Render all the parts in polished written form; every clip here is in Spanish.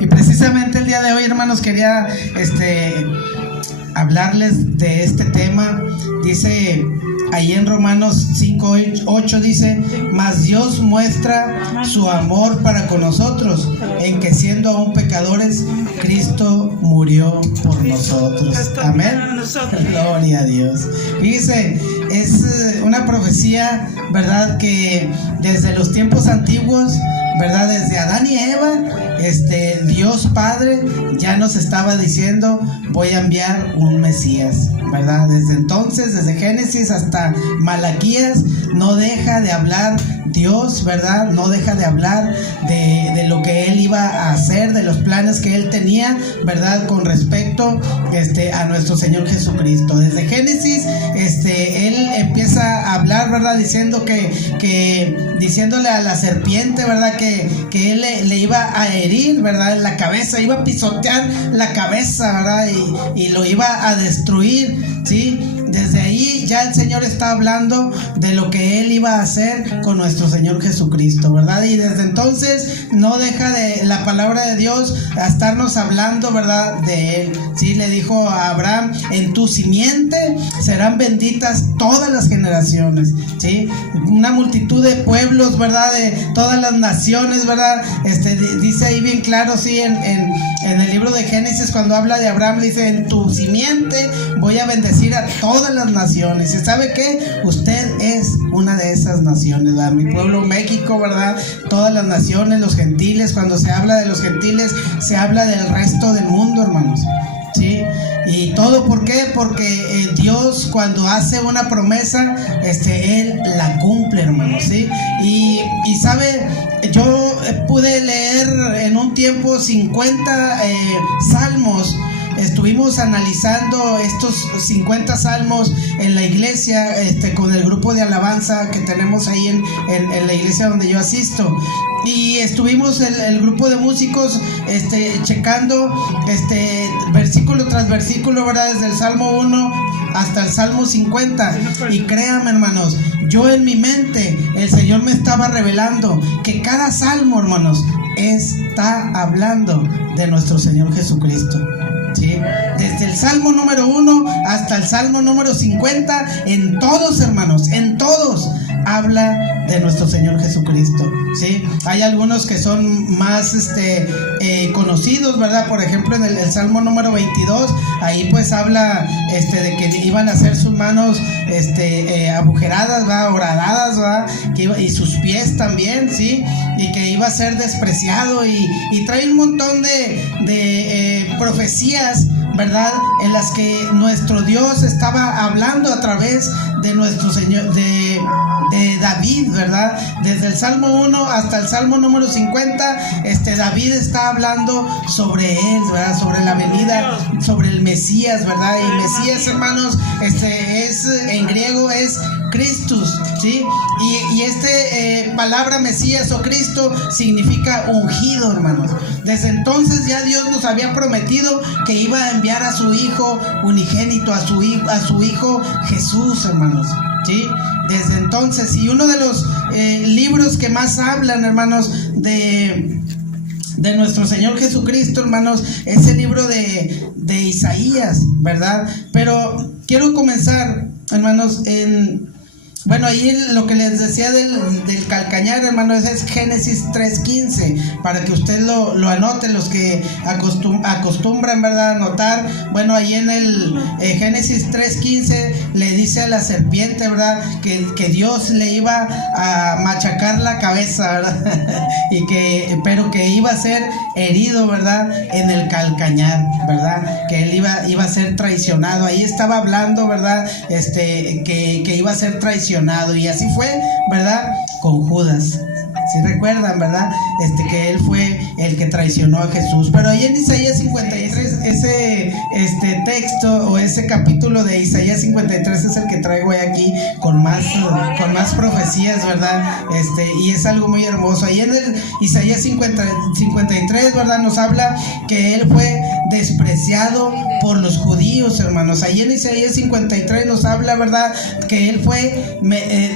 Y precisamente el día de hoy, hermanos, quería hablarles de este tema. Dice ahí en Romanos 5:8, dice: mas Dios muestra su amor para con nosotros, en que siendo aún pecadores, Cristo murió por nosotros. Amén. Gloria a Dios. Fíjese, es una profecía, ¿verdad?, que desde los tiempos antiguos, ¿verdad?, desde Adán y Eva, Dios Padre ya nos estaba diciendo: voy a enviar un Mesías, ¿verdad? Desde entonces, desde Génesis hasta Malaquías, no deja de hablar Dios, ¿verdad? No deja de hablar de lo que Él iba a hacer, de los planes que Él tenía, ¿verdad?, con respecto a nuestro Señor Jesucristo. Desde Génesis, Él empieza a hablar, ¿verdad?, diciéndole a la serpiente, ¿verdad?, que Él le iba a herir, ¿verdad?, en la cabeza, iba a pisotear la cabeza, ¿verdad?, y lo iba a destruir, ¿sí? Desde ahí ya el Señor está hablando de lo que Él iba a hacer con nuestro Señor Jesucristo, ¿verdad? Y desde entonces no deja de la palabra de Dios a estarnos hablando, ¿verdad?, de Él, ¿sí? Le dijo a Abraham: en tu simiente serán benditas todas las generaciones, ¿sí? Una multitud de pueblos, ¿verdad?, de todas las naciones, ¿verdad? Dice ahí bien claro, ¿sí? En el libro de Génesis, cuando habla de Abraham, dice: en tu simiente voy a bendecir a todas las naciones. ¿Y sabe qué? Usted es una de esas naciones, ¿verdad? Mi pueblo México, ¿verdad? Todas las naciones, los gentiles. Cuando se habla de los gentiles, se habla del resto del mundo, hermanos, ¿sí? Y todo, ¿por qué? Porque Dios, cuando hace una promesa, Él la cumple, hermanos, ¿sí? Y sabe, yo pude leer en un tiempo 50 salmos. Estuvimos analizando estos 50 salmos en la iglesia, con el grupo de alabanza que tenemos ahí en la iglesia donde yo asisto. Y estuvimos el grupo de músicos checando versículo tras versículo, ¿verdad?, desde el Salmo 1 hasta el Salmo 50. Y créanme, hermanos, yo en mi mente, el Señor me estaba revelando que cada salmo, hermanos, está hablando de nuestro Señor Jesucristo, ¿sí? Desde el Salmo número 1 hasta el Salmo número 50, en todos, hermanos, en todos habla de nuestro Señor Jesucristo, ¿sí? Hay algunos que son más conocidos, ¿verdad? Por ejemplo, en el Salmo número 22, ahí pues habla de que iban a hacer sus manos agujeradas, ¿verdad?, horadadas, ¿verdad?, y sus pies también, ¿sí? Y que iba a ser despreciado, y trae un montón de profecías, ¿verdad?, en las que nuestro Dios estaba hablando a través de nuestro Señor, de David, ¿verdad? Desde el Salmo 1 hasta el Salmo número 50, David está hablando sobre Él, ¿verdad?, sobre la venida, sobre el Mesías, ¿verdad? Y Mesías, hermanos, es en griego es Christus, ¿sí? Y palabra Mesías o Cristo significa ungido, hermanos. Desde entonces ya Dios nos había prometido que iba a enviar a su Hijo unigénito, a su Hijo Jesús, hermanos, ¿sí? Desde entonces, y uno de los libros que más hablan, hermanos, de nuestro Señor Jesucristo, hermanos, es el libro de Isaías, ¿verdad? Pero quiero comenzar, hermanos, bueno, ahí lo que les decía del calcañar, hermanos, es Génesis 3:15, para que usted lo anote, los que acostumbran, ¿verdad?, a anotar. Bueno, ahí en el Génesis 3:15 le dice a la serpiente, ¿verdad?, que Dios le iba a machacar la cabeza, ¿verdad? pero que iba a ser herido, ¿verdad?, en el calcañar, ¿verdad?, que él iba a ser traicionado. Ahí estaba hablando, ¿verdad?, que iba a ser traicionado. Y así fue, ¿verdad?, con Judas. ¿Sí recuerdan, verdad? Que él fue el que traicionó a Jesús. Pero ahí en Isaías 53, ese texto o ese capítulo de Isaías 53 es el que traigo aquí con más profecías, ¿verdad? Y es algo muy hermoso. Ahí en el Isaías 53, ¿verdad?, nos habla que él fue despreciado por los judíos, hermanos. Ahí en Isaías 53 nos habla, ¿verdad?, que él fue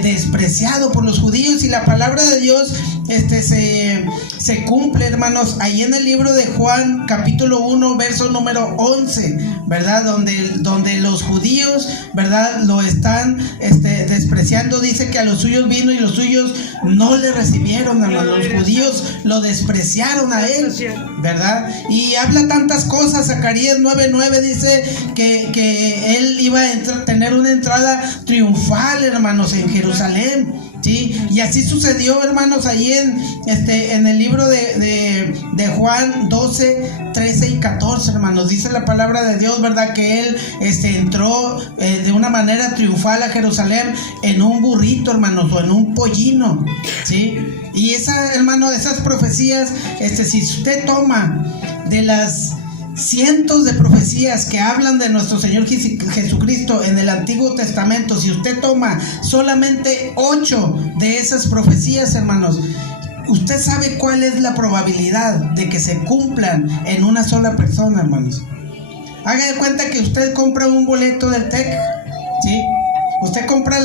despreciado por los judíos. Y la palabra de Dios se cumple, hermanos, ahí en el libro de Juan, capítulo 1, verso número 11, ¿verdad? Donde los judíos, ¿verdad?, lo están despreciando. Dice que a los suyos vino y los suyos no le recibieron, hermanos. Los judíos lo despreciaron a él, ¿verdad? Y habla tantas cosas. Zacarías 9:9 dice que él iba a tener una entrada triunfal, hermanos, en Jerusalén, ¿sí? Y así sucedió, hermanos, ahí en el libro de Juan 12, 13 y 14, hermanos. Dice la palabra de Dios, ¿verdad?, que él entró de una manera triunfal a Jerusalén en un burrito, hermanos, o en un pollino, ¿sí? Y esas profecías, si usted toma de las cientos de profecías que hablan de nuestro Señor Jesucristo en el Antiguo Testamento, si usted toma solamente 8 de esas profecías, hermanos, usted sabe cuál es la probabilidad de que se cumplan en una sola persona, hermanos. Haga de cuenta que usted compra un boleto del TEC, ¿sí? Usted compra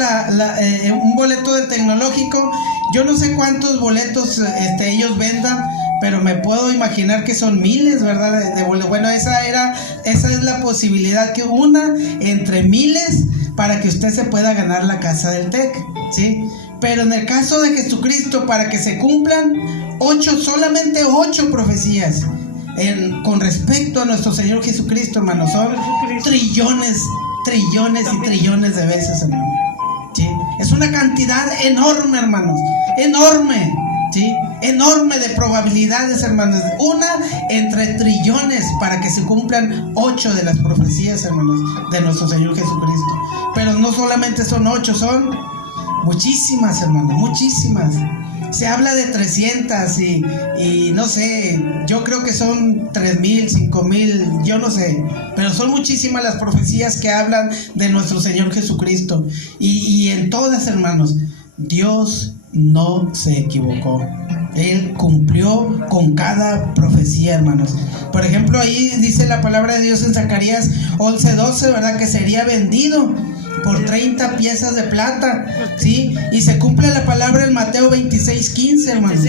un boleto del tecnológico. Yo no sé cuántos boletos ellos vendan, pero me puedo imaginar que son miles, ¿verdad? De boletos. Bueno, esa es la posibilidad, que una entre miles para que usted se pueda ganar la casa del TEC, ¿sí? Pero en el caso de Jesucristo, para que se cumplan solamente 8 profecías con respecto a nuestro Señor Jesucristo, hermanos, son trillones y trillones de veces, hermano, ¿sí? Es una cantidad enorme, hermanos, enorme, ¿sí? Enorme de probabilidades, hermanos, una entre trillones para que se cumplan 8 de las profecías, hermanos, de nuestro Señor Jesucristo. Pero no solamente son 8, son muchísimas, hermanos, muchísimas. Se habla de 300 y no sé, yo creo que son 3,000, 5,000, yo no sé, pero son muchísimas las profecías que hablan de nuestro Señor Jesucristo. Y en todas, hermanos, Dios no se equivocó. Él cumplió con cada profecía, hermanos. Por ejemplo, ahí dice la palabra de Dios en Zacarías 11:12, ¿verdad?, que sería vendido por 30 piezas de plata, ¿sí? Y se cumple la palabra en Mateo 26:15, hermanos,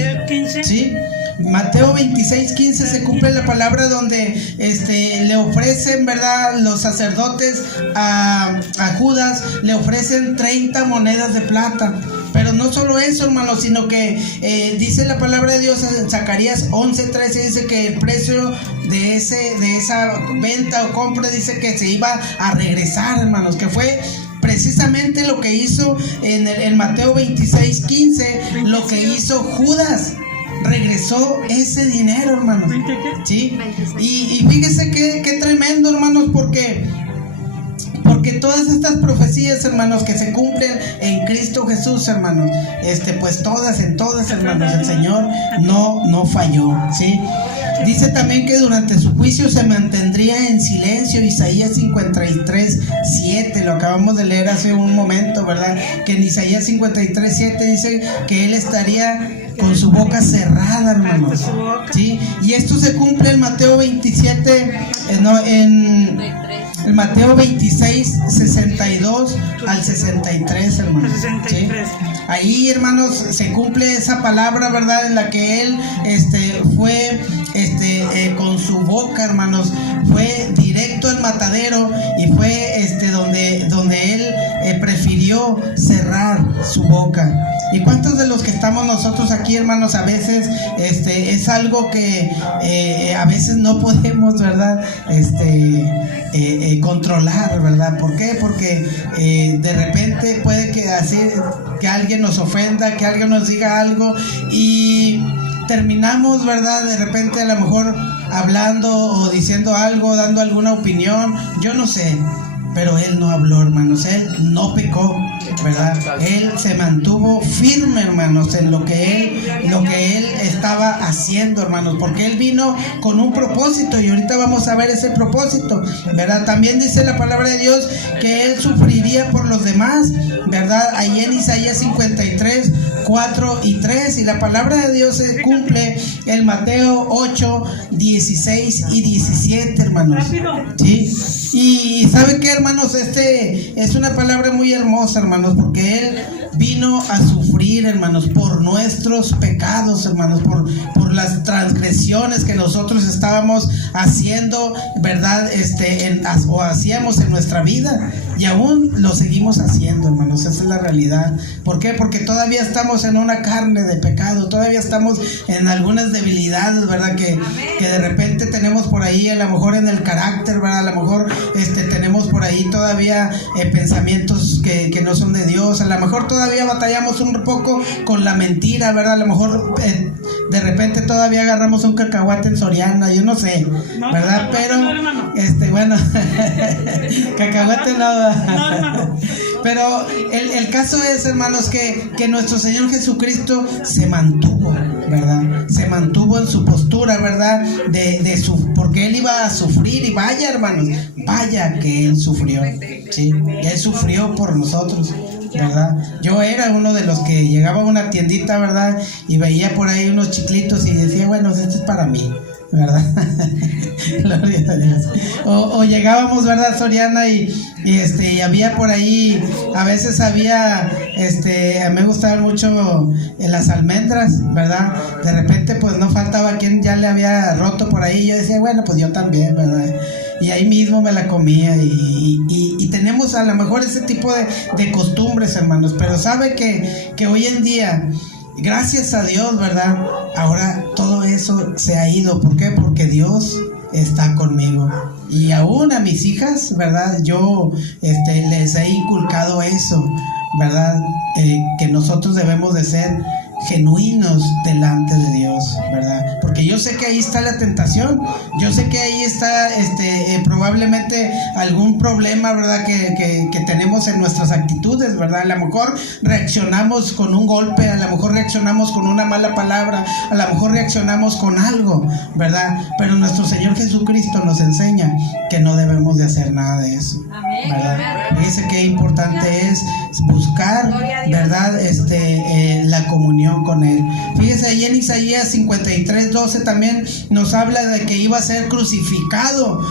¿sí? Mateo 26:15 se cumple la palabra donde le ofrecen, ¿verdad?, los sacerdotes a Judas, le ofrecen 30 monedas de plata. Pero no solo eso, hermanos, sino que dice la palabra de Dios en Zacarías 11:13, dice que el precio de esa venta o compra, dice que se iba a regresar, hermanos, que fue precisamente lo que hizo en Mateo 26:15, lo que hizo Judas. Regresó ese dinero, hermanos, ¿sí? Y fíjese qué tremendo, hermanos, porque todas estas profecías, hermanos, que se cumplen en Cristo Jesús, hermanos, pues en todas, hermanos, el Señor no falló, ¿sí? Dice también que durante su juicio se mantendría en silencio. Isaías 53:7, lo acabamos de leer hace un momento, ¿verdad? Que en Isaías 53:7 dice que él estaría con su boca cerrada, hermano, ¿sí? Y esto se cumple en Mateo 27, en Mateo 26, 62 al 63, hermanos, ¿sí? Ahí, hermanos, se cumple esa palabra, ¿verdad?, en la que él fue con su boca, hermanos, fue directo al matadero y fue donde él prefirió cerrar su boca. ¿Y cuántos de los que estamos nosotros aquí, hermanos, a veces es algo que a veces no podemos, ¿verdad?, controlar, ¿verdad? ¿Por qué? Porque de repente puede que alguien nos ofenda, que alguien nos diga algo y terminamos, ¿verdad?, de repente a lo mejor hablando o diciendo algo, dando alguna opinión, yo no sé. Pero él no habló, hermanos, él no pecó, ¿verdad? Él se mantuvo firme, hermanos, en lo que él estaba haciendo, hermanos, porque él vino con un propósito y ahorita vamos a ver ese propósito, ¿verdad? También dice la palabra de Dios que él sufriría por los demás, ¿verdad? Ahí en Isaías 53, 4 y 3, y la palabra de Dios se cumple en Mateo 8, 16 y 17, hermanos. ¿Sí? Y ¿sabe qué, hermanos? Es una palabra muy hermosa, hermanos, porque Él vino a sufrir, hermanos, por nuestros pecados, hermanos, por las transgresiones que nosotros estábamos haciendo, ¿verdad? O hacíamos en nuestra vida, y aún lo seguimos haciendo, hermanos. Esa es la realidad. ¿Por qué? Porque todavía estamos en una carne de pecado, todavía estamos en algunas debilidades, ¿verdad? Que de repente tenemos por ahí, a lo mejor en el carácter, ¿verdad? A lo mejor tenemos por ahí todavía pensamientos que no son de Dios. A lo mejor todavía batallamos un poco con la mentira, ¿verdad? A lo mejor de repente todavía agarramos un cacahuate en Soriana, yo no sé, ¿verdad? Pero bueno, cacahuate no. Pero el caso es, hermanos, que nuestro Señor Jesucristo se mantuvo, ¿verdad? Se mantuvo en su postura, ¿verdad? Porque Él iba a sufrir, y vaya, hermanos, vaya que Él sufrió, ¿sí? Él sufrió por nosotros, ¿verdad? Yo era uno de los que llegaba a una tiendita, ¿verdad? Y veía por ahí unos chiclitos y decía, bueno, este es para mí, ¿verdad? Gloria a Dios. O llegábamos, ¿verdad, Soriana? Y había por ahí, a veces había, me gustaban mucho las almendras, ¿verdad? De repente pues no faltaba quien ya le había roto por ahí. Yo decía, bueno, pues yo también, ¿verdad? Y ahí mismo me la comía, y tenemos a lo mejor ese tipo de costumbres, hermanos. Pero sabe que hoy en día, gracias a Dios, ¿verdad? Ahora todo eso se ha ido. ¿Por qué? Porque Dios está conmigo. Y aún a mis hijas, ¿verdad? Yo les he inculcado eso, ¿verdad? Que nosotros debemos de ser genuinos delante de Dios, ¿verdad? Porque yo sé que ahí está la tentación, yo sé que ahí está probablemente algún problema, ¿verdad? Que tenemos en nuestras actitudes, ¿verdad? A lo mejor reaccionamos con un golpe, a lo mejor reaccionamos con una mala palabra, a lo mejor reaccionamos con algo, ¿verdad? Pero nuestro Señor Jesucristo nos enseña que no debemos de hacer nada de eso, ¿verdad? Fíjese qué importante es buscar, ¿verdad? La comunión con Él. Fíjese ahí en Isaías 53:12 también nos habla de que iba a ser crucificado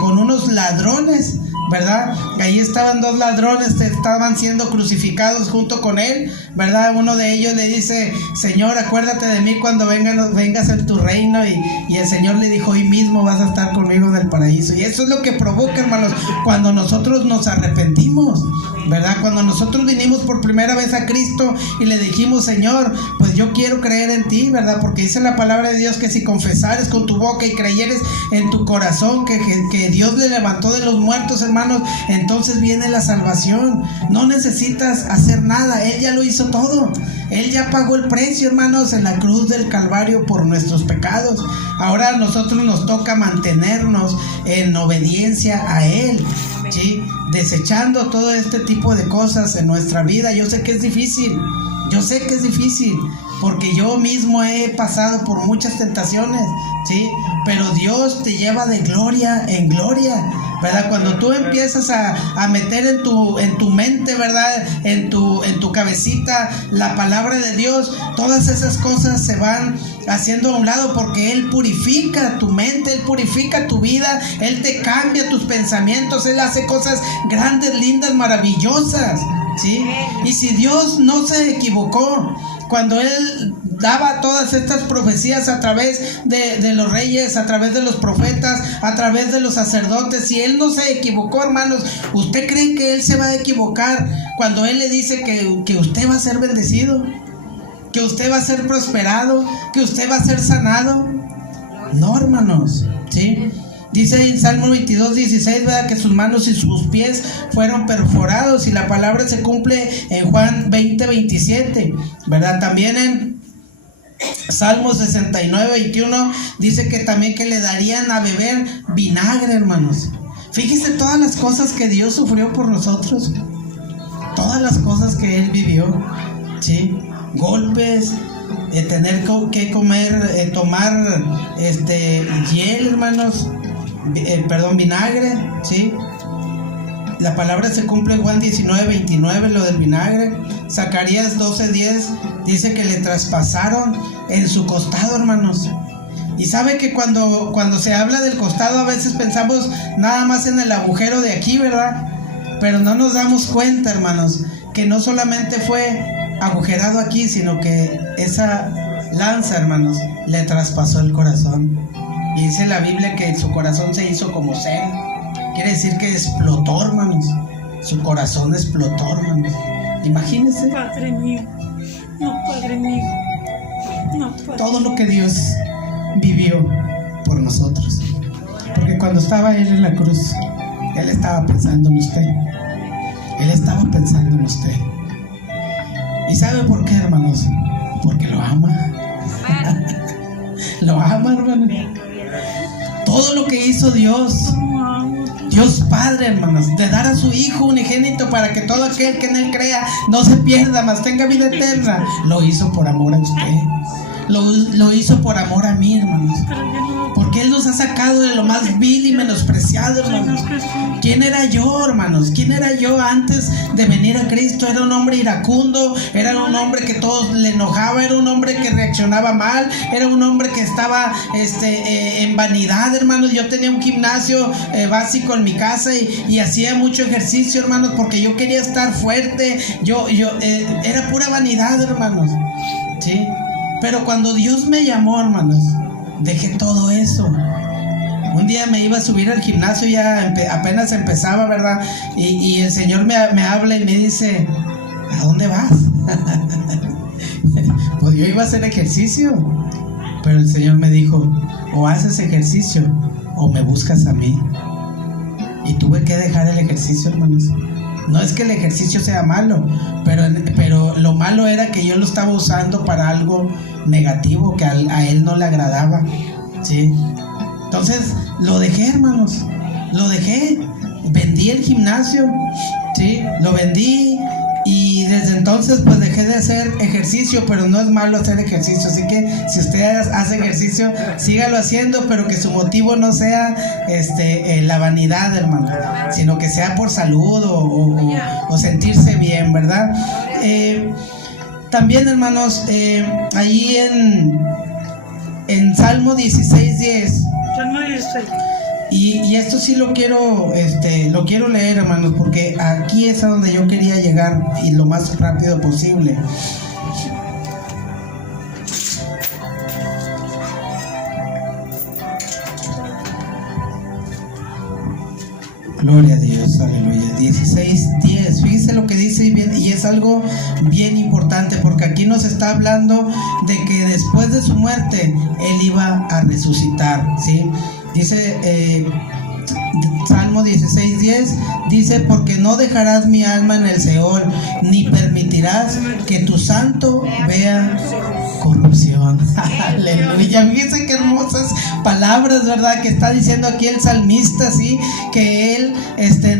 con unos ladrones, ¿verdad? Ahí estaban dos ladrones, estaban siendo crucificados junto con Él, ¿verdad? Uno de ellos le dice, Señor, acuérdate de mí cuando vengas en tu reino, y el Señor le dijo, hoy mismo vas a estar conmigo en el paraíso. Y eso es lo que provoca, hermanos, cuando nosotros nos arrepentimos, ¿verdad? Cuando nosotros vinimos por primera vez a Cristo y le dijimos, Señor, pues yo quiero creer en ti, ¿verdad? Porque dice la palabra de Dios que si confesares con tu boca y creyeres en tu corazón que Dios le levantó de los muertos, hermanos, entonces viene la salvación. No necesitas hacer nada, Él ya lo hizo todo. Él ya pagó el precio, hermanos, en la cruz del Calvario por nuestros pecados. Ahora a nosotros nos toca mantenernos en obediencia a Él, ¿sí? Desechando todo este tipo de cosas en nuestra vida. Yo sé que es difícil, porque yo mismo he pasado por muchas tentaciones, ¿sí? Pero Dios te lleva de gloria en gloria, ¿verdad? Cuando tú empiezas a meter en tu mente, ¿verdad? En tu cabecita la palabra de Dios, todas esas cosas se van haciendo a un lado, porque Él purifica tu mente, Él purifica tu vida, Él te cambia tus pensamientos, Él hace cosas grandes, lindas, maravillosas, ¿sí? Y si Dios no se equivocó cuando Él daba todas estas profecías a través de los reyes, a través de los profetas, a través de los sacerdotes, si Él no se equivocó, hermanos, ¿usted cree que Él se va a equivocar cuando Él le dice que usted va a ser bendecido, que usted va a ser prosperado, que usted va a ser sanado? No, hermanos, ¿sí? Dice en Salmo 22:16, ¿verdad? Que sus manos y sus pies fueron perforados, y la palabra se cumple en Juan 20:27, ¿verdad? También en Salmo 69:21 dice que también que le darían a beber vinagre, hermanos. Fíjese todas las cosas que Dios sufrió por nosotros, todas las cosas que Él vivió, ¿sí? Golpes, tener que comer, tomar hiel, hermanos, vinagre, ¿sí? La palabra se cumple en Juan 19:29, lo del vinagre. Zacarías 12:10 dice que le traspasaron en su costado, hermanos. Y sabe que cuando se habla del costado, a veces pensamos nada más en el agujero de aquí, ¿verdad? Pero no nos damos cuenta, hermanos, que no solamente fue agujerado aquí, sino que esa lanza, hermanos, le traspasó el corazón. Y dice la Biblia que su corazón se hizo como cera. Quiere decir que explotó, hermanos. Su corazón explotó, hermanos. Imagínense. Padre mío, no, Padre mío, no, Padre. Todo lo que Dios vivió por nosotros. Porque cuando estaba Él en la cruz, Él estaba pensando en usted. Él estaba pensando en usted. ¿Y sabe por qué, hermanos? Porque lo ama. Lo ama, hermanos. Todo lo que hizo Dios Padre, hermanos, de dar a su Hijo unigénito para que todo aquel que en Él crea no se pierda, mas tenga vida eterna, lo hizo por amor a usted. Lo hizo por amor a mí, hermanos. Porque Él nos ha sacado de lo más vil y menospreciado, hermanos. ¿Quién era yo, hermanos? ¿Quién era yo antes de venir a Cristo? Era un hombre iracundo, era un hombre que todos le enojaba, era un hombre que reaccionaba mal, era un hombre que estaba en vanidad, hermanos. Yo tenía un gimnasio básico en mi casa y hacía mucho ejercicio, hermanos, porque yo quería estar fuerte. Era pura vanidad, hermanos. ¿Sí? Pero cuando Dios me llamó, hermanos, dejé todo eso. Un día me iba a subir al gimnasio, ya apenas empezaba, ¿verdad? Y el Señor me habla y me dice: ¿a dónde vas? Pues yo iba a hacer ejercicio. Pero el Señor me dijo: o haces ejercicio o me buscas a mí. Y tuve que dejar el ejercicio, hermanos. No es que el ejercicio sea malo, pero lo malo era que yo lo estaba usando para algo negativo, que a Él no le agradaba, ¿sí? Entonces lo dejé, hermanos, lo dejé. Vendí el gimnasio, ¿sí? Lo vendí. Y desde entonces pues dejé de hacer ejercicio, pero no es malo hacer ejercicio. Así que si usted hace ejercicio, sígalo haciendo, pero que su motivo no sea la vanidad, hermano, sino que sea por salud o sentirse bien, ¿verdad? También, hermanos, ahí en Salmo 16:10. Salmo 16. Y esto sí lo quiero leer, hermanos, porque aquí es a donde yo quería llegar y lo más rápido posible. Gloria a Dios, aleluya. 16:10. Fíjese lo que dice y es algo bien importante, porque aquí nos está hablando de que después de su muerte Él iba a resucitar, ¿sí? Dice Salmo 16:10, dice: porque no dejarás mi alma en el Seol, ni permitirás que tu santo vea corrupción. Aleluya. Fíjense qué hermosas palabras, ¿verdad? Que está diciendo aquí el salmista, ¿sí? Que él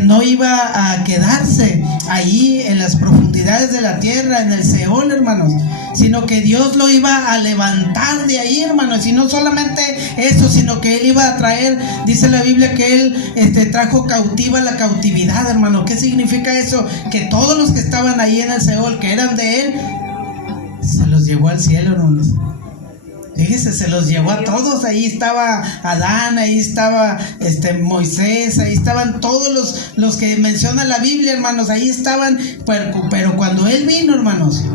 no iba a quedarse ahí en las profundidades de la tierra, en el Seol, hermanos, sino que Dios lo iba a levantar de ahí, hermanos. Y no solamente eso, sino que Él iba a traer, dice la Biblia, que Él trajo cautiva la cautividad, hermano. ¿Qué significa eso? Que todos los que estaban ahí en el Seol, que eran de Él, se los llevó al cielo, hermanos. Fíjese, se los llevó a todos. Ahí estaba Adán, ahí estaba Moisés, ahí estaban todos los que menciona la Biblia, hermanos. Ahí estaban, pero cuando Él vino, hermanos,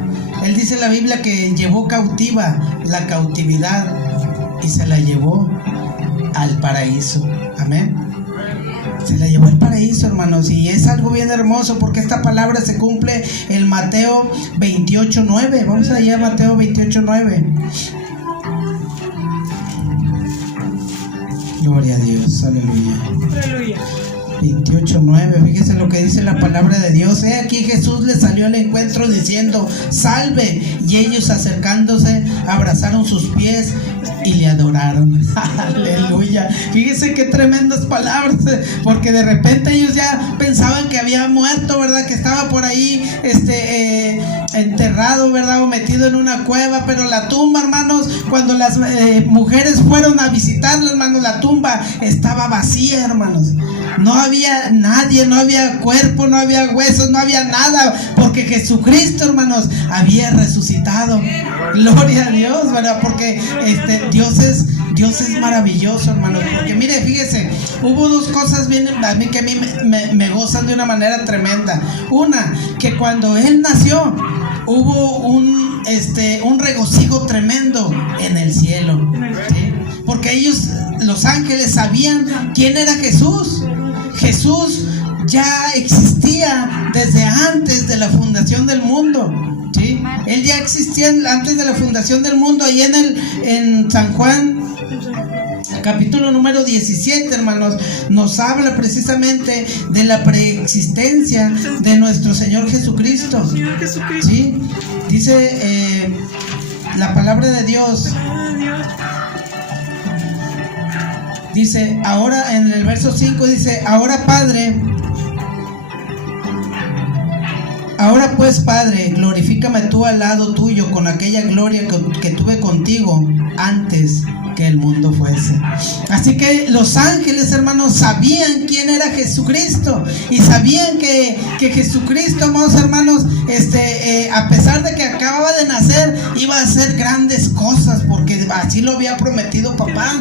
Él dice en la Biblia que llevó cautiva la cautividad y se la llevó al paraíso. Amén. Se la llevó al paraíso, hermanos. Y es algo bien hermoso, porque esta palabra se cumple en Mateo 28:9. Vamos allá a Mateo 28:9. Gloria a Dios, aleluya. Aleluya. 28:9, fíjese lo que dice la palabra de Dios. He aquí Jesús le salió al encuentro diciendo: salve. Y ellos, acercándose, abrazaron sus pies y le adoraron. Aleluya. Fíjese qué tremendas palabras, porque de repente ellos ya pensaban que había muerto, ¿verdad? Que estaba por ahí enterrado, ¿verdad? O metido en una cueva. Pero la tumba, hermanos, cuando las mujeres fueron a visitarla, hermanos, la la tumba estaba vacía, hermanos. No había nadie, no había cuerpo, no había huesos, no había nada, porque Jesucristo, hermanos, había resucitado. Gloria a Dios, ¿verdad? Porque Dios es maravilloso, hermanos. Porque mire, fíjese, hubo dos cosas bien a mí que a mí me gozan de una manera tremenda. Una, que cuando Él nació, hubo un regocijo tremendo en el cielo, ¿sí? Porque ellos, los ángeles, sabían quién era Jesús. Jesús ya existía desde antes de la fundación del mundo, ¿sí? Él ya existía antes de la fundación del mundo. Ahí en San Juan, capítulo número 17, hermanos, nos habla precisamente de la preexistencia de nuestro Señor Jesucristo, ¿sí? Dice la palabra de Dios. Dice, ahora en el verso 5 dice, ahora pues Padre, glorifícame tú al lado tuyo con aquella gloria que tuve contigo antes que el mundo fuese. Así que los ángeles, hermanos, sabían quién era Jesucristo, y sabían que Jesucristo, amados hermanos, a pesar de que acababa de nacer, iba a hacer grandes cosas, porque así lo había prometido papá,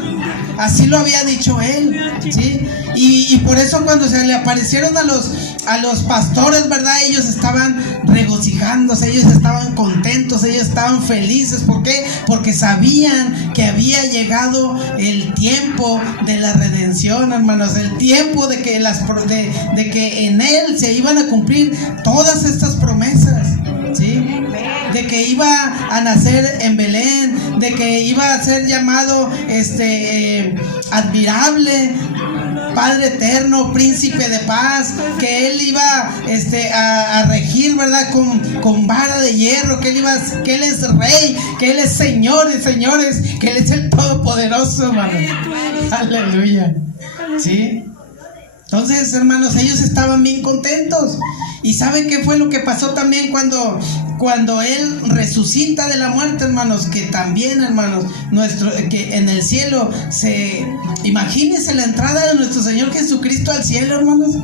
así lo había dicho él, ¿sí? Y por eso cuando se le aparecieron a los pastores, ¿verdad? Ellos estaban regocijándose, ellos estaban contentos, ellos estaban felices. ¿Por qué? Porque sabían que había llegado el tiempo de la redención, hermanos, el tiempo de que en Él se iban a cumplir todas estas promesas, ¿sí? De que iba a nacer en Belén, de que iba a ser llamado admirable, Padre eterno, príncipe de paz, que Él iba a regir, ¿verdad? Con vara de hierro, que Él es rey, que Él es Señor de señores, que Él es el Todopoderoso, hermano. Aleluya. ¿Sí? Entonces, hermanos, ellos estaban bien contentos. ¿Y saben qué fue lo que pasó también cuando Él resucita de la muerte, hermanos? Que también, hermanos, que en el cielo imagínense la entrada de nuestro Señor Jesucristo al cielo, hermanos.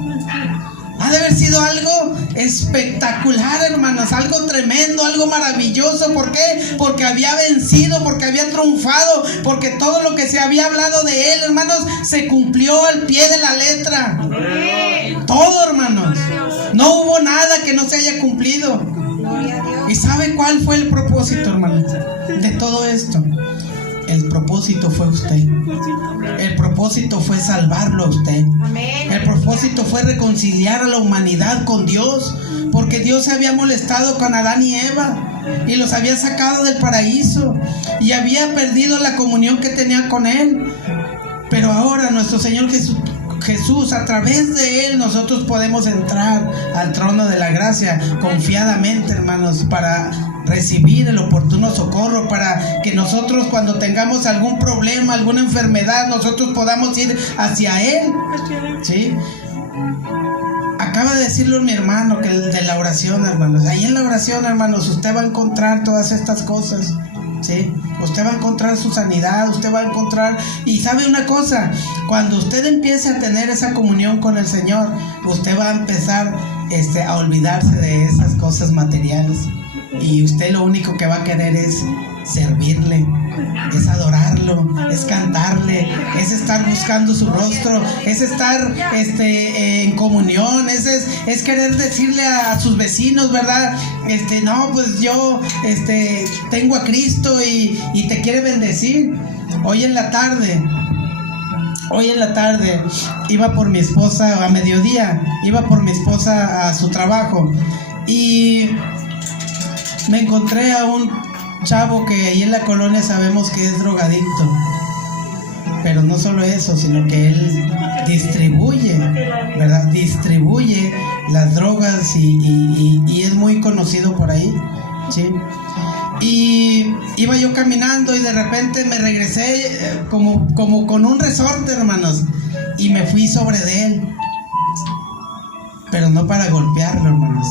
Ha de haber sido algo espectacular, hermanos, algo tremendo, algo maravilloso. ¿Por qué? Porque había vencido, porque había triunfado, porque todo lo que se había hablado de Él, hermanos, se cumplió al pie de la letra. Todo, hermanos. No hubo nada que no se haya cumplido. ¿Y sabe cuál fue el propósito, hermanos, de todo esto? El propósito fue usted. El propósito fue salvarlo a usted. El propósito fue reconciliar a la humanidad con Dios, porque Dios se había molestado con Adán y Eva y los había sacado del paraíso y había perdido la comunión que tenía con Él. Pero ahora nuestro Señor Jesús, a través de Él, nosotros podemos entrar al trono de la gracia confiadamente, hermanos, para recibir el oportuno socorro, para que nosotros, cuando tengamos algún problema, alguna enfermedad, nosotros podamos ir hacia Él, ¿sí? Acaba de decirlo mi hermano, que de la oración, hermanos. Ahí en la oración, hermanos, usted va a encontrar todas estas cosas, ¿sí? Usted va a encontrar su sanidad, usted va a encontrar... Y sabe una cosa, cuando usted empiece a tener esa comunión con el Señor, usted va a empezar a olvidarse de esas cosas materiales, y usted lo único que va a querer es servirle, es adorarlo, es cantarle, es estar buscando su rostro, es estar en comunión, es querer decirle a sus vecinos, ¿verdad? No, pues yo tengo a Cristo y te quiere bendecir. Hoy en la tarde iba por mi esposa, a mediodía iba por mi esposa a su trabajo, y me encontré a un chavo que ahí en la colonia sabemos que es drogadicto. Pero no solo eso, sino que él distribuye, ¿verdad? Distribuye las drogas y es muy conocido por ahí, ¿sí? Y iba yo caminando y de repente me regresé como con un resorte, hermanos, y me fui sobre de él. Pero no para golpearlo, hermanos,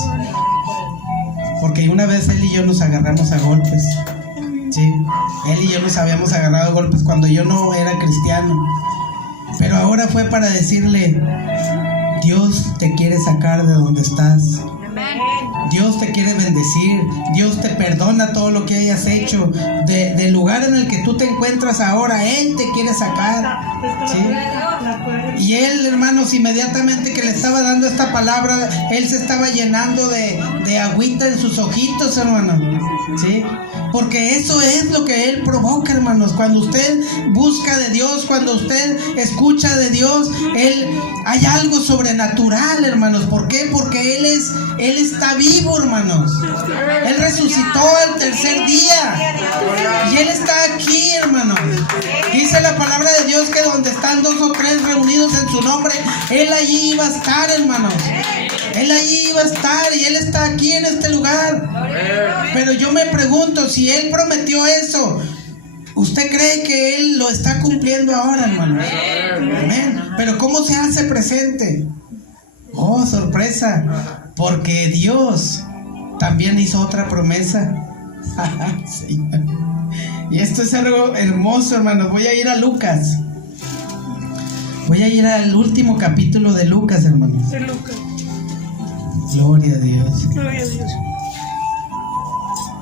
porque una vez él y yo nos agarramos a golpes, ¿sí? Él y yo nos habíamos agarrado a golpes cuando yo no era cristiano. Pero ahora fue para decirle: Dios te quiere sacar de donde estás. Dios te quiere bendecir. Dios te perdona todo lo que hayas hecho. Del lugar en el que tú te encuentras ahora, Él te quiere sacar, ¿sí? Y Él, hermanos, inmediatamente que le estaba dando esta palabra, Él se estaba llenando de agüita en sus ojitos, hermanos, ¿sí? Porque eso es lo que Él provoca, hermanos. Cuando usted busca de Dios, cuando usted escucha de Dios, hay algo sobrenatural, hermanos. ¿Por qué? Porque Él está vivo, hermanos. Él resucitó al tercer día. Y Él está aquí, hermanos. Dice la palabra de Dios que donde están 2 o 3 reunidos en su nombre, Él allí iba a estar, hermanos. Él allí iba a estar y Él está aquí en este lugar. Pero yo me pregunto, si Él prometió eso, ¿usted cree que Él lo está cumpliendo ahora, hermanos? Amén. Pero ¿cómo se hace presente? Oh, sorpresa. Porque Dios también hizo otra promesa. Sí. Y esto es algo hermoso, hermanos. Voy a ir a Lucas. Voy a ir al último capítulo de Lucas, hermanos. De Lucas. Gloria a Dios. Gloria a Dios.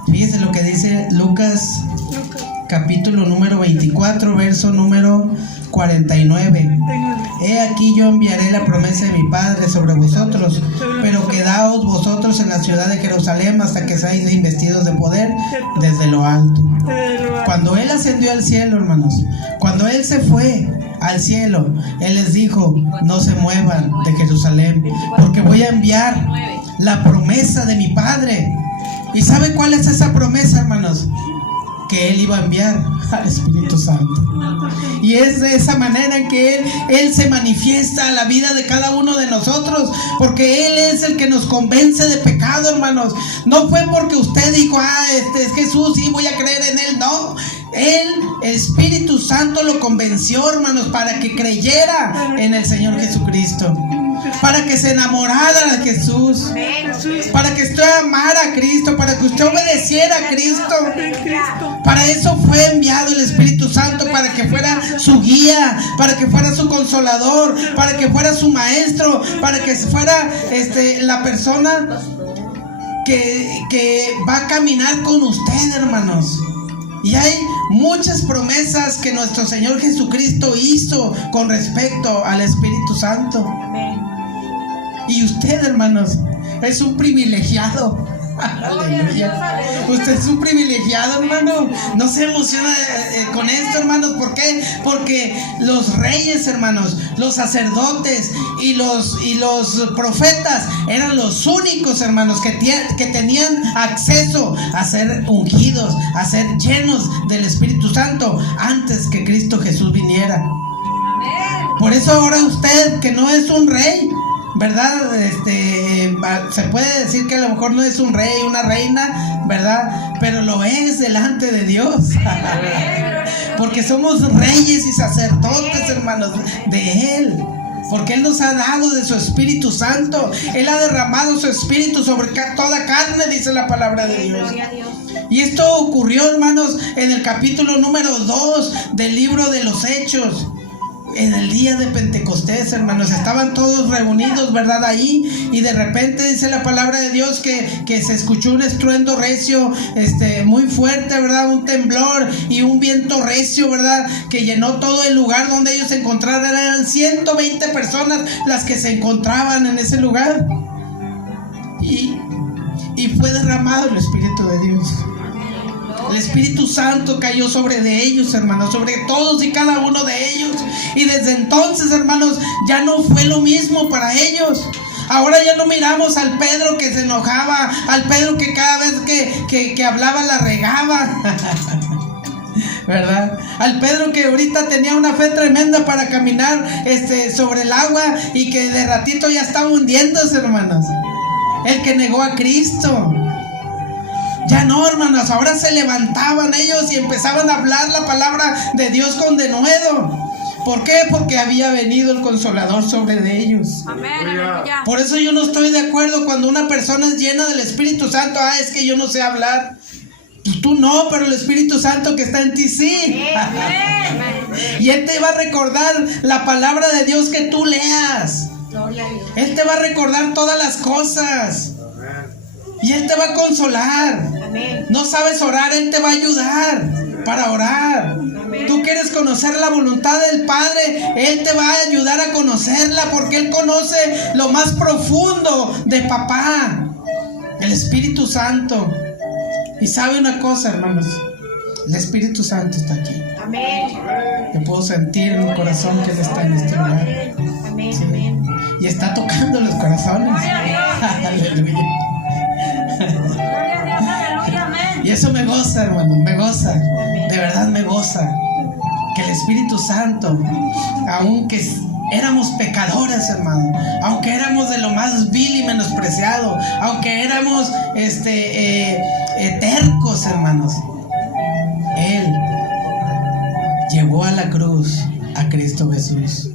Fíjese lo que dice Lucas, Lucas capítulo número 24, verso número 49. 39. He aquí yo enviaré la promesa de mi Padre sobre vosotros, pero quedaos vosotros en la ciudad de Jerusalén hasta que seáis investidos de poder desde lo alto. Cuando Él ascendió al cielo, hermanos, cuando Él se fue al cielo, Él les dijo: no se muevan de Jerusalén, porque voy a enviar la promesa de mi Padre. ¿Y sabe cuál es esa promesa, hermanos? Que Él iba a enviar al Espíritu Santo. Y es de esa manera en que Él se manifiesta a la vida de cada uno de nosotros, porque Él es el que nos convence de pecado, hermanos. No fue porque usted dijo: es Jesús, sí, voy a creer en Él. No, el Espíritu Santo lo convenció, hermanos, para que creyera en el Señor Jesucristo, para que se enamorara de Jesús, para que usted amara a Cristo, para que usted obedeciera a Cristo. Para eso fue enviado el Espíritu Santo, para que fuera su guía, para que fuera su consolador, para que fuera su maestro, para que fuera la persona que va a caminar con usted, hermanos. Y hay muchas promesas que nuestro Señor Jesucristo hizo con respecto al Espíritu Santo. Y usted, hermanos, es un privilegiado. Aleluya. Usted es un privilegiado, hermano. No se emociona con esto, hermanos. ¿Por qué? Porque los reyes, hermanos, los sacerdotes y los profetas eran los únicos, hermanos, que tenían acceso a ser ungidos, a ser llenos del Espíritu Santo antes que Cristo Jesús viniera. Por eso ahora usted, que no es un rey, ¿verdad? Se puede decir que a lo mejor no es un rey, una reina, ¿verdad? Pero lo es delante de Dios. Porque somos reyes y sacerdotes, hermanos, de Él. Porque Él nos ha dado de su Espíritu Santo. Él ha derramado su Espíritu sobre toda carne, dice la palabra de Dios. Y esto ocurrió, hermanos, en el capítulo número 2 del libro de los Hechos. En el día de Pentecostés, hermanos, estaban todos reunidos, ¿verdad? Ahí, y de repente dice la palabra de Dios que se escuchó un estruendo recio, muy fuerte, ¿verdad? Un temblor y un viento recio, ¿verdad? Que llenó todo el lugar donde ellos se encontraron. Eran 120 personas las que se encontraban en ese lugar. Y fue derramado el Espíritu de Dios. El Espíritu Santo cayó sobre de ellos, hermanos, sobre todos y cada uno de ellos. Y desde entonces, hermanos, ya no fue lo mismo para ellos. Ahora ya no miramos al Pedro que se enojaba, al Pedro que cada vez que hablaba la regaba, ¿verdad? Al Pedro que ahorita tenía una fe tremenda para caminar sobre el agua y que de ratito ya estaba hundiéndose, hermanos. El que negó a Cristo. Ya no, hermanos, ahora se levantaban ellos y empezaban a hablar la palabra de Dios con denuedo. ¿Por qué? Porque había venido el Consolador sobre de ellos. Amén. Por eso yo no estoy de acuerdo cuando una persona es llena del Espíritu Santo. Es que yo no sé hablar. Tú no, pero el Espíritu Santo que está en ti sí. Y Él te va a recordar la palabra de Dios que tú leas. Él te va a recordar todas las cosas. Y Él te va a consolar. No sabes orar, Él te va a ayudar para orar. Tú quieres conocer la voluntad del Padre, Él te va a ayudar a conocerla, porque Él conoce lo más profundo de papá, el Espíritu Santo. Y sabe una cosa, hermanos, el Espíritu Santo está aquí. Yo puedo sentir en mi corazón que Él está en este lugar. Sí. Y está tocando los corazones. Aleluya. Y eso me goza, hermano, me goza. De verdad me goza. Que el Espíritu Santo, aunque éramos pecadores, hermano, aunque éramos de lo más vil y menospreciado, aunque éramos tercos, hermanos, Él llevó a la cruz a Cristo Jesús.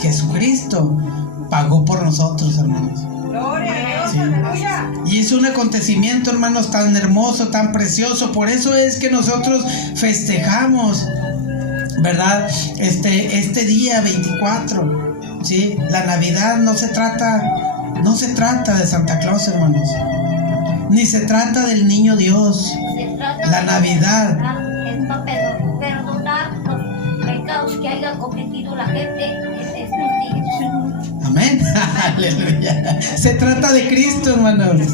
Jesucristo pagó por nosotros, hermanos. Sí. Y es un acontecimiento, hermanos, tan hermoso, tan precioso. Por eso es que nosotros festejamos, ¿verdad? Este día 24, ¿sí? La Navidad no se trata de Santa Claus, hermanos, ni se trata del niño Dios. La Navidad es para perdonar los pecados que haya cometido la gente en estos días. Amén. Aleluya. Se trata de Cristo, hermanos.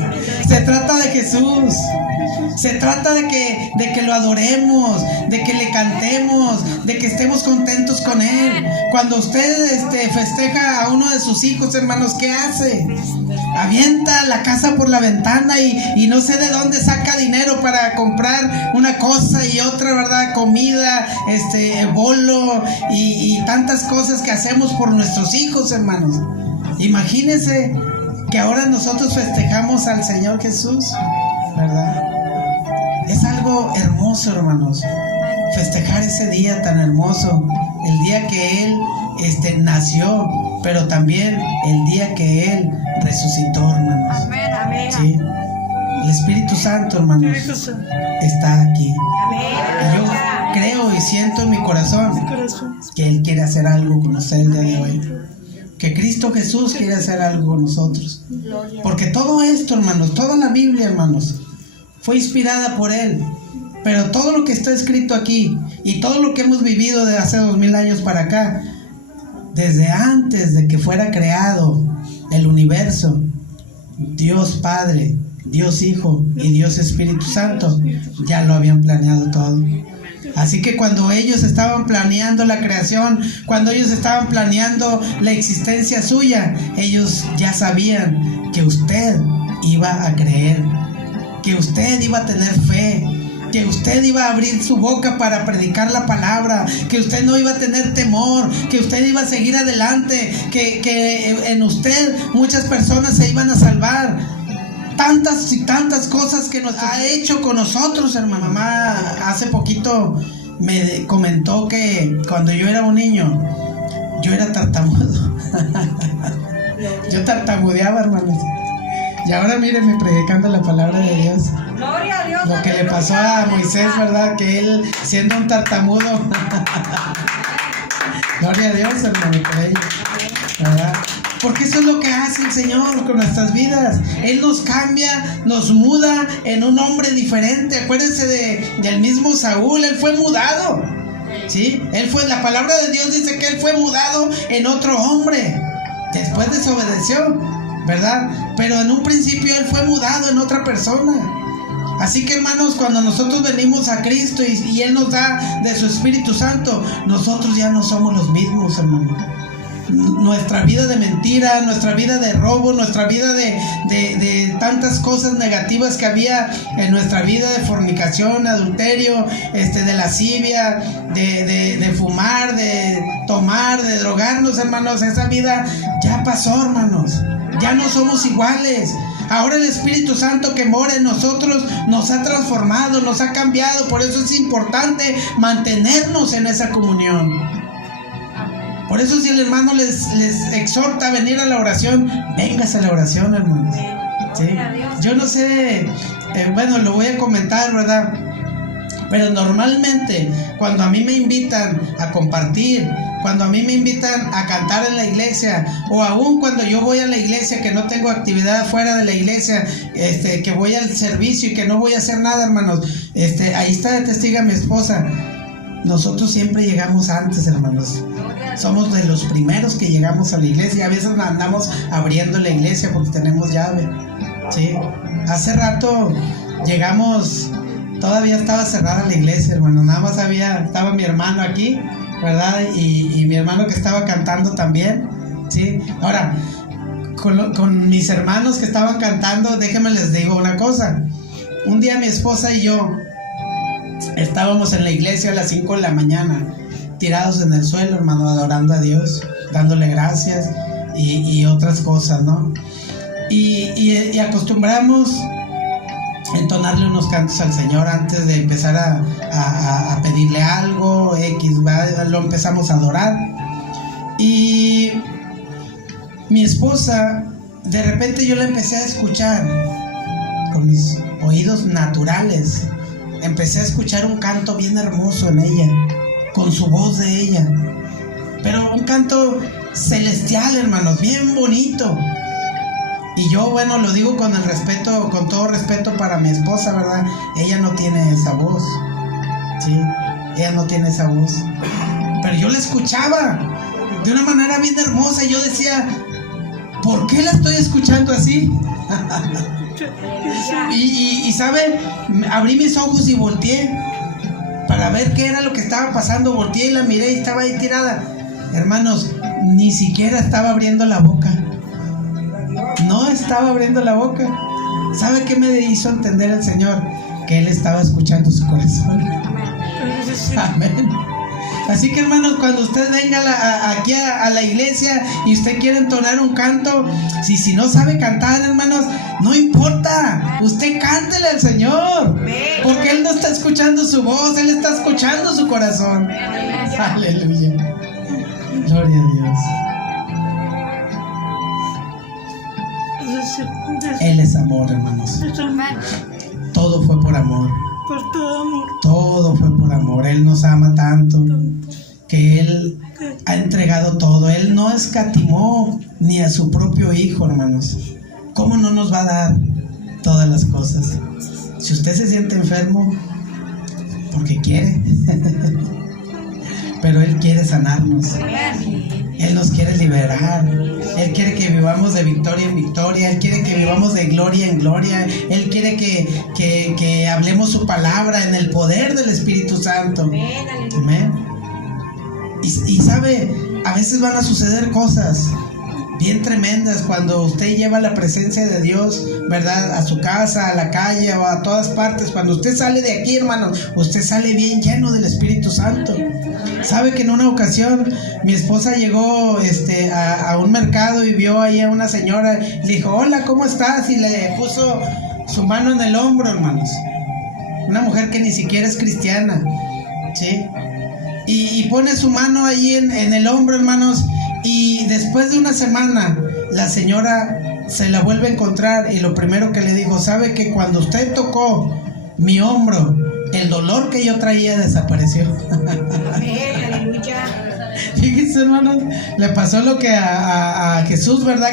Se trata de Jesús. Se trata de que lo adoremos, de que le cantemos, de que estemos contentos con Él. Cuando usted festeja a uno de sus hijos, hermanos, ¿qué hace? Avienta la casa por la ventana y no sé de dónde saca dinero para comprar una cosa y otra, ¿verdad? Comida, bolo y tantas cosas que hacemos por nuestros hijos, hermanos. Imagínense que ahora nosotros festejamos al Señor Jesús, ¿verdad? Es algo hermoso, hermanos, festejar ese día tan hermoso, el día que Él nació, pero también el día que Él resucitó, hermanos. Amén, amén. ¿Sí? El Espíritu Santo, hermanos, está aquí. Y yo creo y siento en mi corazón que Él quiere hacer algo con usted el día de hoy. Que Cristo Jesús quiere hacer algo con nosotros. Porque todo esto, hermanos, toda la Biblia, hermanos, fue inspirada por Él. Pero todo lo que está escrito aquí y todo lo que hemos vivido de hace 2000 años para acá, desde antes de que fuera creado el universo, Dios Padre, Dios Hijo y Dios Espíritu Santo ya lo habían planeado todo. Así que cuando ellos estaban planeando la creación, cuando ellos estaban planeando la existencia suya, ellos ya sabían que usted iba a creer, que usted iba a tener fe, que usted iba a abrir su boca para predicar la palabra, que usted no iba a tener temor, que usted iba a seguir adelante, que en usted muchas personas se iban a salvar. Tantas y tantas cosas que nos ha hecho con nosotros, hermano. Mamá hace poquito me comentó que cuando yo era un niño, yo era tartamudo. Yo tartamudeaba, hermanos. Y ahora mírenme predicando la palabra de Dios. Gloria a Dios. Lo que le pasó a Moisés, ¿verdad? Que él, siendo un tartamudo. Gloria a Dios, hermano, por ello, ¿verdad? Porque eso es lo que hace el Señor con nuestras vidas. Él nos cambia, nos muda en un hombre diferente. Acuérdense del mismo Saúl. Él fue mudado, ¿sí? La palabra de Dios dice que él fue mudado en otro hombre. Después desobedeció, ¿verdad? Pero en un principio él fue mudado en otra persona. Así que, hermanos, cuando nosotros venimos a Cristo y Él nos da de su Espíritu Santo, nosotros ya no somos los mismos, hermanos. Nuestra vida de mentira, nuestra vida de robo, nuestra vida de tantas cosas negativas que había en nuestra vida, de fornicación, adulterio, de lascivia, de fumar, de tomar, de drogarnos, hermanos, esa vida ya pasó, hermanos. Ya no somos iguales. Ahora el Espíritu Santo que mora en nosotros nos ha transformado, nos ha cambiado. Por eso es importante mantenernos en esa comunión. Por eso si el hermano les exhorta a venir a la oración, véngase a la oración, hermanos. ¿Sí? Yo no sé, bueno, lo voy a comentar, ¿verdad? Pero normalmente cuando a mí me invitan a compartir, cuando a mí me invitan a cantar en la iglesia, o aún cuando yo voy a la iglesia que no tengo actividad fuera de la iglesia, que voy al servicio y que no voy a hacer nada, hermanos, ahí está de testiga mi esposa. Nosotros siempre llegamos antes, hermanos. Somos de los primeros que llegamos a la iglesia. A veces andamos abriendo la iglesia porque tenemos llave, ¿sí? Hace rato llegamos, todavía estaba cerrada la iglesia, hermano. Nada más estaba mi hermano aquí, ¿verdad? Y mi hermano que estaba cantando también, ¿sí? Ahora, con mis hermanos que estaban cantando, déjenme les digo una cosa. Un día mi esposa y yo estábamos en la iglesia a las 5 de la mañana, tirados en el suelo, hermano, adorando a Dios, dándole gracias y otras cosas, ¿no? Y acostumbramos entonarle unos cantos al Señor antes de empezar a pedirle algo, lo empezamos a adorar. Y mi esposa, de repente yo la empecé a escuchar con mis oídos naturales. Empecé a escuchar un canto bien hermoso en ella, con su voz de ella, pero un canto celestial, hermanos, bien bonito. Y yo, bueno, lo digo con el respeto, con todo respeto para mi esposa, ¿verdad? Ella no tiene esa voz, ¿sí? Ella no tiene esa voz, pero yo la escuchaba de una manera bien hermosa y yo decía, ¿por qué la estoy escuchando así? Y ¿sabe? Abrí mis ojos y volteé para ver qué era lo que estaba pasando. Volteé y la miré y estaba ahí tirada. Hermanos, ni siquiera estaba abriendo la boca. No estaba abriendo la boca. ¿Sabe qué me hizo entender el Señor? Que Él estaba escuchando su corazón. Amén. Así que, hermanos, cuando usted venga aquí a la iglesia y usted quiere entonar un canto, si no sabe cantar, hermanos, no importa, usted cántele al Señor, porque Él no está escuchando su voz, Él está escuchando su corazón. Aleluya. Gloria a Dios. Él es amor, hermanos. Todo fue por amor. Por todo amor. Todo fue por amor. Él nos ama tanto que Él ha entregado todo. Él no escatimó ni a su propio hijo, hermanos. ¿Cómo no nos va a dar todas las cosas? Si usted se siente enfermo, porque quiere, pero Él quiere sanarnos. Él nos quiere liberar. Él quiere que vivamos de victoria en victoria. Él quiere que vivamos de gloria en gloria. Él quiere que hablemos su palabra en el poder del Espíritu Santo. Amén. Y sabe, a veces van a suceder cosas bien tremendas cuando usted lleva la presencia de Dios, ¿verdad? A su casa, a la calle o a todas partes. Cuando usted sale de aquí, hermano, usted sale bien lleno del Espíritu Santo. Sabe que en una ocasión mi esposa llegó a un mercado y vio ahí a una señora. Le dijo, hola, ¿cómo estás? Y le puso su mano en el hombro, hermanos. Una mujer que ni siquiera es cristiana, ¿sí? Y pone su mano ahí en el hombro, hermanos. Y después de una semana, la señora se la vuelve a encontrar y lo primero que le dijo, ¿sabe que cuando usted tocó mi hombro, el dolor que yo traía desapareció? Aleluya. Fíjense, hermanos, le pasó lo que a Jesús, ¿verdad?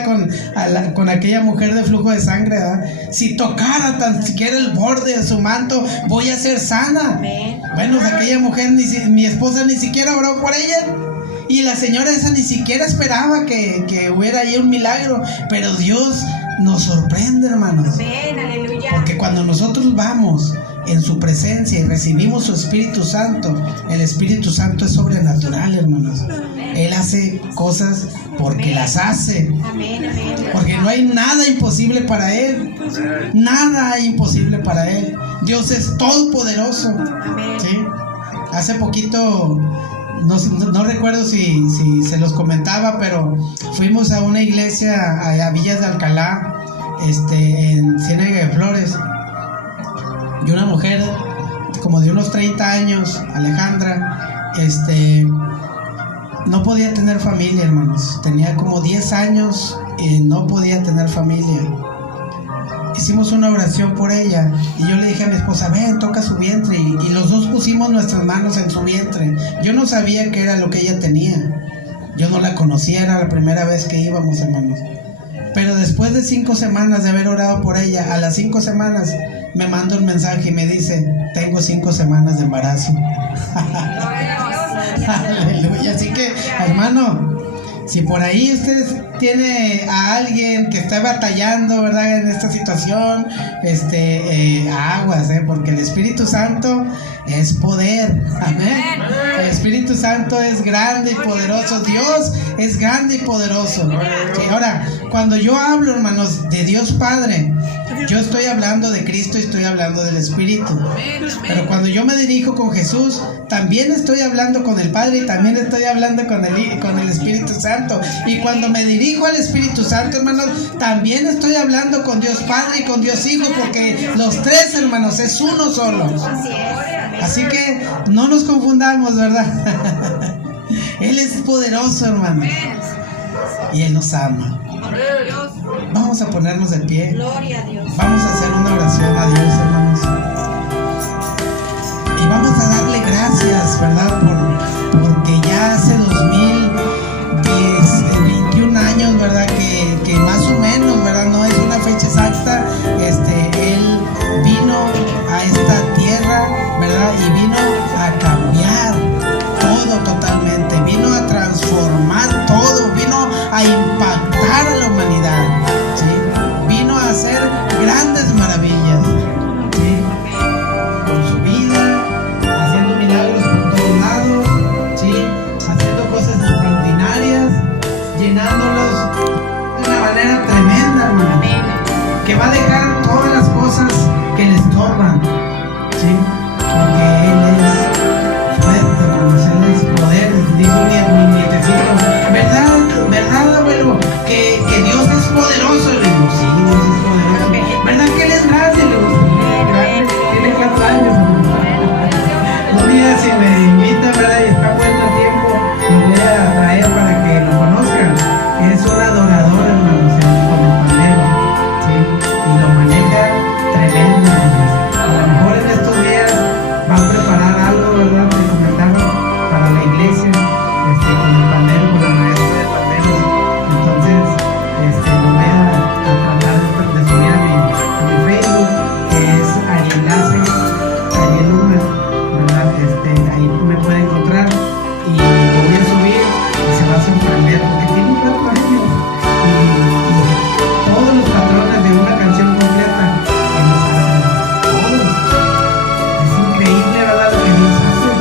Con aquella mujer de flujo de sangre, ¿verdad? Si tocara tan siquiera el borde de su manto, voy a ser sana. Bueno, aquella mujer, mi esposa ni siquiera oró por ella. Y la señora esa ni siquiera esperaba que hubiera ahí un milagro. Pero Dios nos sorprende, hermanos. Porque cuando nosotros vamos en su presencia y recibimos su Espíritu Santo, el Espíritu Santo es sobrenatural, hermanos. Él hace cosas porque las hace. Porque no hay nada imposible para Él. Nada hay imposible para Él. Dios es todopoderoso. ¿Sí? Hace poquito, no recuerdo si se los comentaba, pero fuimos a una iglesia a Villas de Alcalá, en Ciénega de Flores. Y una mujer como de unos 30 años, Alejandra, no podía tener familia, hermanos. Tenía como 10 años y no podía tener familia. hicimos una oración por ella y yo le dije a mi esposa, ven, toca su vientre, y los dos pusimos nuestras manos en su vientre. Yo no sabía qué era lo que ella tenía, yo no la conocía, era la primera vez que íbamos, hermanos. Pero después de 5 semanas de haber orado por ella, a las 5 semanas me manda un mensaje y me dice, tengo 5 semanas de embarazo. Aleluya. Así que, hermano, si por ahí usted tiene a alguien que está batallando, ¿verdad?, en esta situación, aguas, porque el Espíritu Santo es poder, amén. El Espíritu Santo es grande y poderoso. Dios es grande y poderoso. Sí, ahora, cuando yo hablo, hermanos, de Dios Padre, yo estoy hablando de Cristo y estoy hablando del Espíritu. Pero cuando yo me dirijo con Jesús, también estoy hablando con el Padre y también estoy hablando con el Espíritu Santo. Y cuando me dirijo al Espíritu Santo, hermanos, también estoy hablando con Dios Padre y con Dios Hijo, porque los tres, hermanos, es uno solo. Así que no nos confundamos, ¿verdad? Él es poderoso, hermanos, y Él nos ama. Vamos a ponernos de pie. Gloria a Dios. Vamos a hacer una oración a Dios, hermanos. Y vamos a darle gracias, ¿verdad? Porque ya hace 21 años, ¿verdad? Que más o menos, ¿verdad? No es una fecha exacta. Él vino a esta tierra, ¿verdad? Y vino a cambiar todo totalmente. Vino a transformar todo. Vino a impactar a la humanidad, ¿sí? Vino a hacer grandes maravillas, ¿sí? Con su vida, haciendo milagros por todos lados, ¿sí? Haciendo cosas extraordinarias, llenándolos de una manera tremenda, hermano, que va a dejar todas las cosas que le estorban, ¿sí? Porque Él es fuerte, hermanos, Él es poder. Dijo mi nietecito, ¿verdad, abuelo? Que Dios es poderoso. Le digo, sí, Dios es poderoso. ¿Verdad que Él es grande? Le digo, sí, grande. Tiene 4 años. Un día, si me invitan, ¿verdad?, y está bueno el tiempo, lo voy a traer para que lo conozcan. Es un adorador, hermanos, con el pandero, ¿sí? Y lo maneja tremendo, hermanos. A lo mejor en estos días va a preparar algo, ¿verdad?, me comentaba, para la iglesia, con el pandero, con la maestra de panderos. Entonces, lo voy a tratar de subir a mi Facebook, que es al enlace Ariel Luna, ¿verdad? Ahí me puede encontrar y lo voy a subir y se va a sorprender porque tiene 4 años y todos los patrones de una canción completa que nos hacen, todos. Es increíble, ¿verdad?, lo que Dios hace.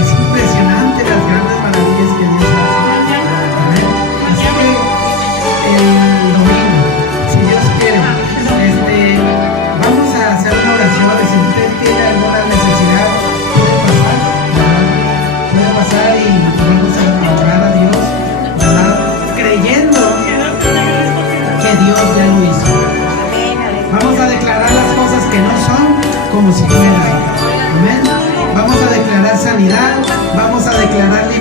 Es impresionante las grandes maravillas que Dios hace. Amén. Así que el domingo, si Dios quiere, vamos a hacer una oración. Si usted tiene alguna necesidad, puede pasar, ¿verdad? Puede pasar y vamos a orar a Dios, ¿verdad?, creyendo que Dios ya lo hizo. Vamos a declarar las cosas que no son como si fueran. Amén. Vamos a declarar sanidad, vamos a declarar libertad.